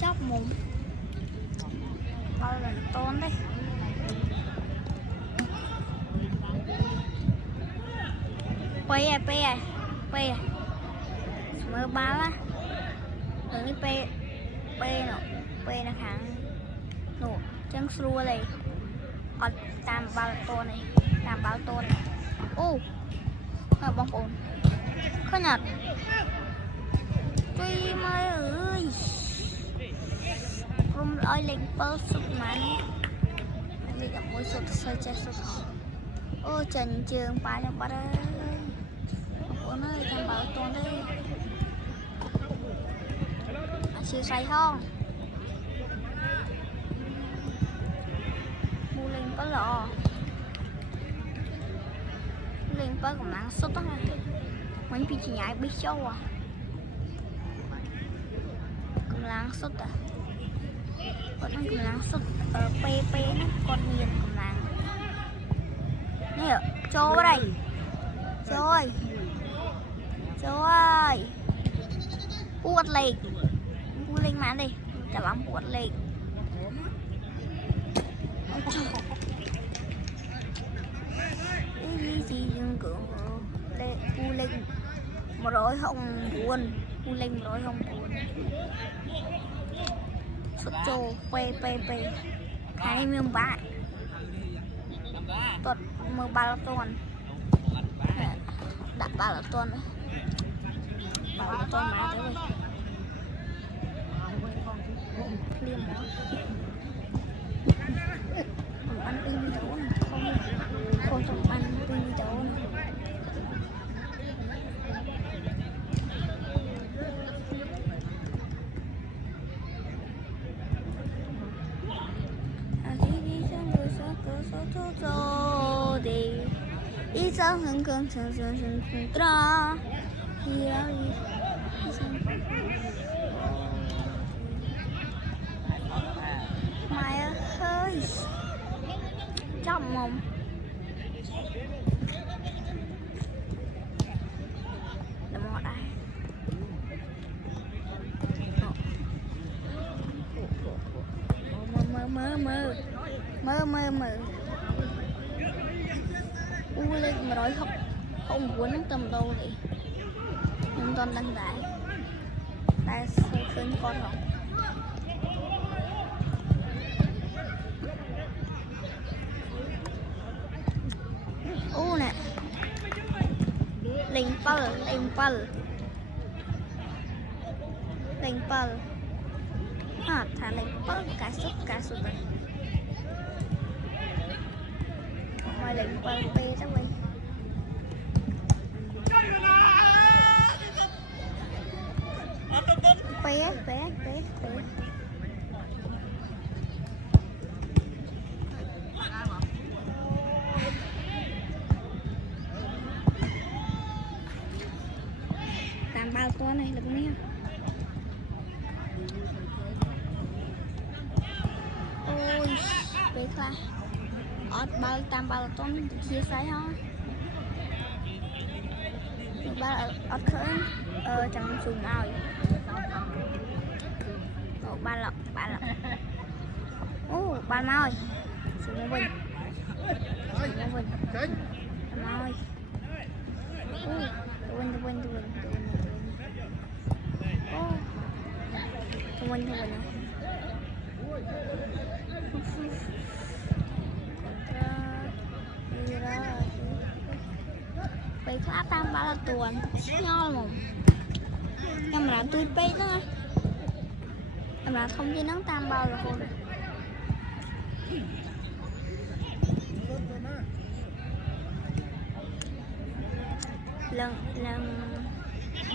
chóp mồm bao lần tôn đấy pe mơ ba á cái pe nó kháng nổ chân xua này ở tam bao tôn này ô bóng ổn khó nhật tuy mai ơi rung ơi lên bơ sụt mà nè bây giờ môi sụt sơi che sụt ô trần trường ba trong ba đây ổn ơi tam bao tôn đây siêu say không mua lên có lọ lên bơ còn nắng sốt đó mấy bị chỉ nhảy bị sâu à cũng nắng sốt à còn nó cũng nắng sốt ở pe nó con nhìn cũng nắng nè trâu ở đây trôi buột lên mà đi chả lắm buột lên gì dương cửa u lên một rồi không buồn u lên một rồi không buồn sốt trâu pe hai miếng bạc tuột mưa ba là tuần đặt ba là tuần đấy ba là tuần má tới rồi liềm đó ăn pin đi đâu này không trong ăn pin đi đâu này đi sang hướng cường sân tra mày ơi trong mồm là một đây mơ u lên mà nói không muốn đến tầm đâu thì nhưng toàn đăng giải ta khơi con không u nè lên pal à thả lên pal cá sấu này mày lên pal pe đó mày bé tam bao to này được không? Ôi bé qua bao tam bao to chia sẻ không? Ba ở khơi chẳng sùng nào ba lọc ba môi xuống bình môi bình vậy khá tam ba là tuần nho mà em là tôi pe nữa em là không chỉ nắng tam bao là thôi lần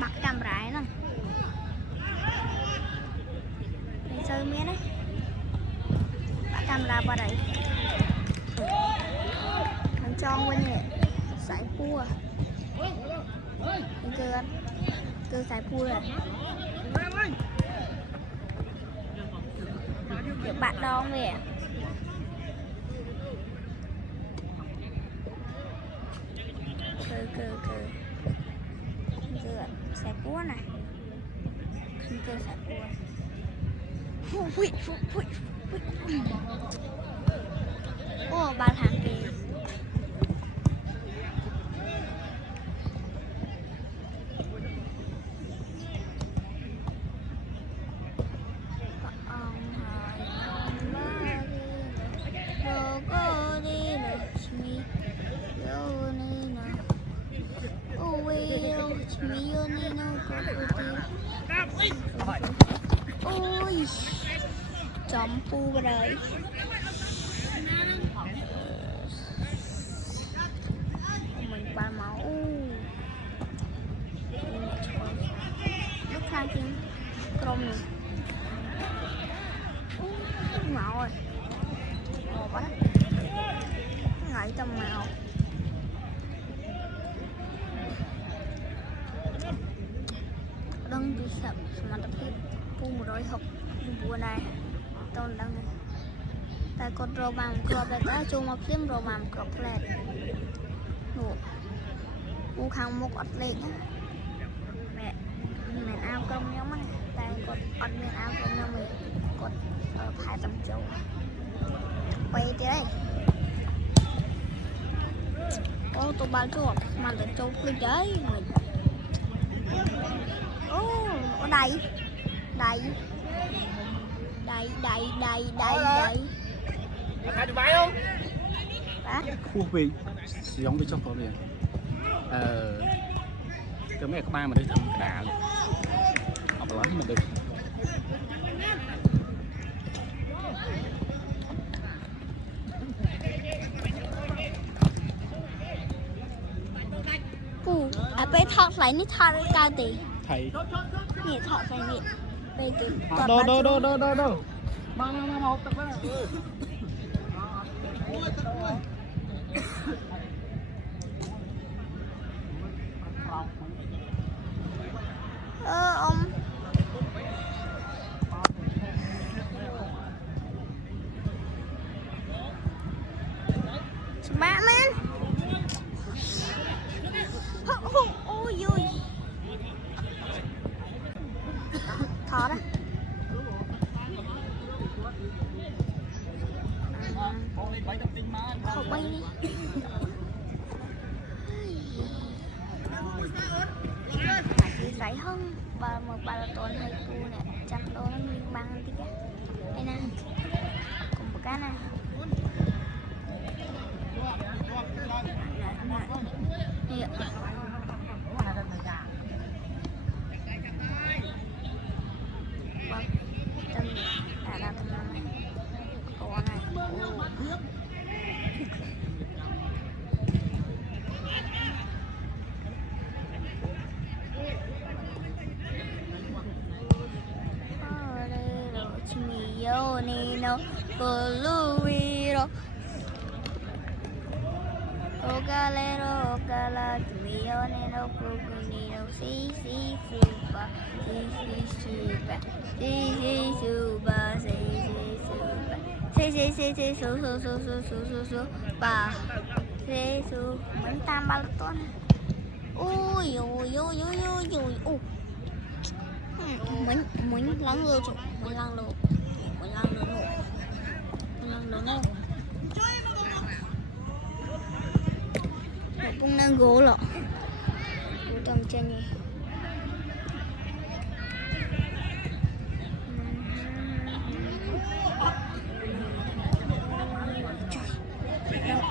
bắt cam rải nè chơi miếng đấy bắt cam ra vào đây mình cho qua nhẹ sải cua cơ sải cua này kiểu bạn đo về cơ sải cua này cơ sải cua ô ba hàng kì ôi chấm pu vào đây mình ba máu lúc hai tiếng crom này máu rồi màu quá ngại tầm màu đang bị sập mà tập tiếp pu một đôi học buồn này tôn đang này tại con rô bằng crop này ta chung một phim rô bằng crop này nụ u khang một ọt lên mẹ mẹ ao công nhóm này tại con ọt miền ao công nhóm mình con phải tầm châu quay tới đây ô tô bao chuột mà tầm châu lên đấy mình ô ở đây đây đây đây đây đây đây khai được bài không? Khu vị sử dụng đi trong có việc cái mấy các ba mà đi thằng đá học lắm mình đượcไปถอดใส่นี่ถอดกาวตี thầy นี่ถอดใส่นี่ไปจุด đâu mà học tập đó ông Batman ôi ôi thọ đó không bay đi phải hơn và một bà là tốn hay cu nè chắc đó nó miếng băng tí cả đây nè cùng một cái này Nino, Coluviro, Ogalero, Ogala, Mio, Nino, Cucunino, si, super, super, super, su, ba, su, mình tam ba ton. Ui, mình lăng lô rồi, mình lăng lô nè cũng đang gỗ lọ gỗ trong chân này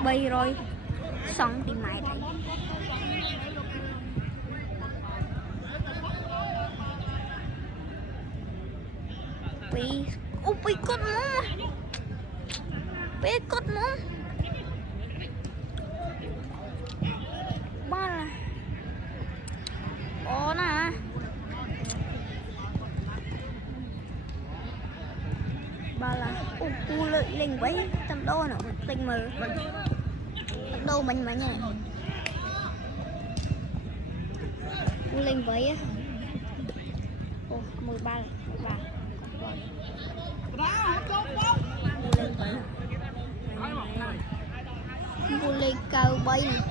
bay rồi xong thì mày đây bị bị cốt nó bị cốt nó ba là ó nè ba là cu lợi linh với tầm đô nữa tình mờ tầm đô mình mà nha cu linh với á 13 bu lên cao bay này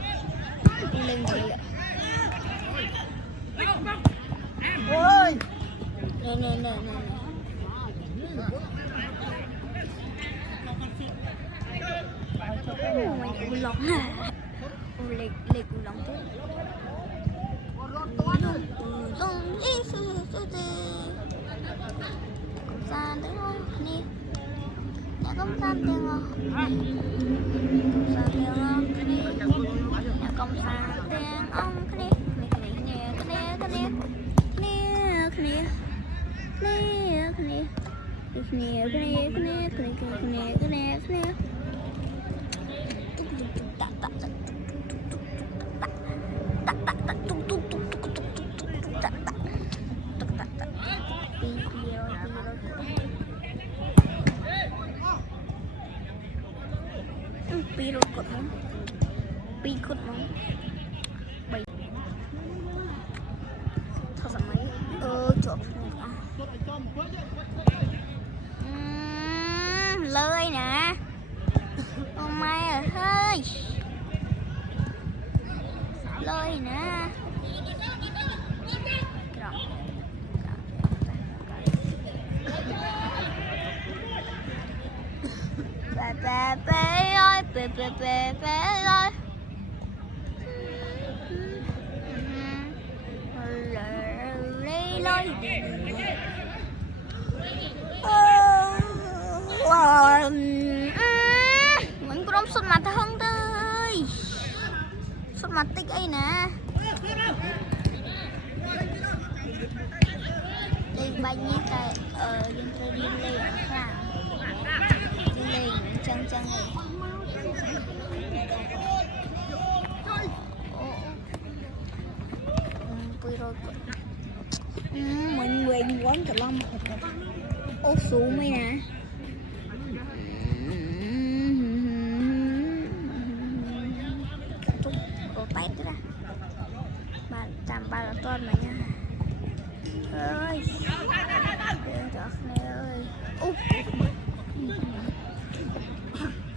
bu lên gì ạ ôi nè lỏng lệch lỏng thế lỏng ý công gian đấy thôi nè nhà công gian tiền không nhà công gian tiền ông cái pi rồi cột mông pi cột mông bảy thật là mấy chột lơi nè con mai ơi lơi nè bé ơi bé ơi lơi mình có đóng xuất mặt hơn tơi xuất mặt tích ấy nè đây bay như cái dân chơi đi lên là đi lên chân chân này mình quên quán cả lông ô số mấy nè cổ tay ra bà chạm ba là con mà nha ơi ơi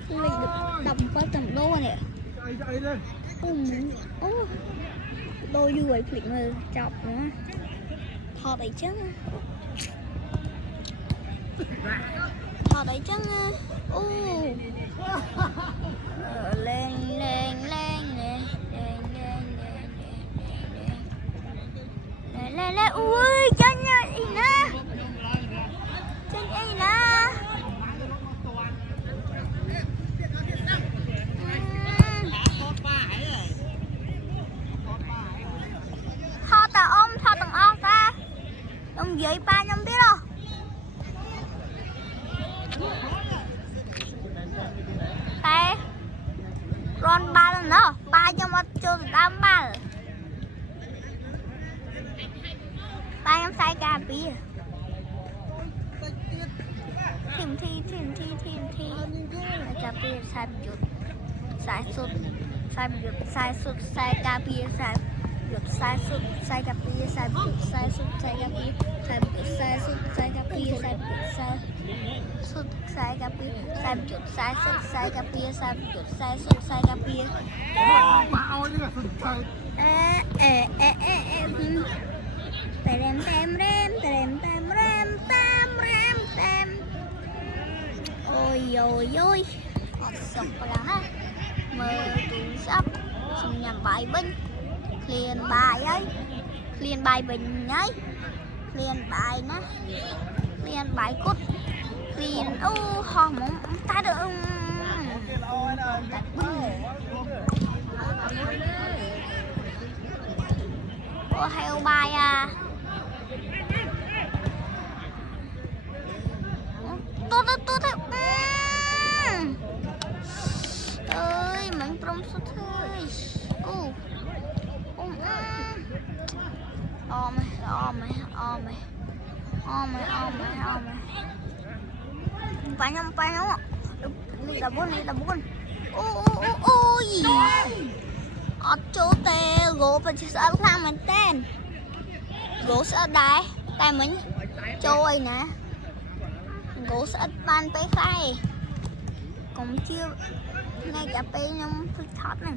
mình được đập qua tầm đô nè đôi vui phịch mà chọc nữa thò đẩy chân thò đẩy chân lên lên lên lên lên lên lên lên ui chân gì nè chân gì nè thò tà ôm thò tầng ôm ra ông dưới ba nhóm biết đâu đây ron ba lần nữa ba nhóm bắt chưa đám ba ba nhóm sai cà bì thêm thi cà bì sai chuột sai sụt sai chuột sai sụt sai cà bì sai chuột sai sụt sai cà bì sai chuột sai sụt sai cà bì sai chuột sai sụt sai cà bì sai chuột sai sụt sai cà bì sai chuột sai sụt sai cà bì sai chuột sai sụt sai cà bì ôi ôi sọc là mơ tụi sắp xong nhằm bài binh liền bài bình ấy liền bài nó liền bài cút liền họ muốn ta được ô heo bài à tôi ơi mình trong số thôi phải không đi là bốn ôi ở chỗ tè gỗ và chỉ sợ làm mình tên gỗ sợ đáy tay mình trôi nè gỗ sợ ban bé khai cũng chưa ngay cả bé nhóm thích thoát này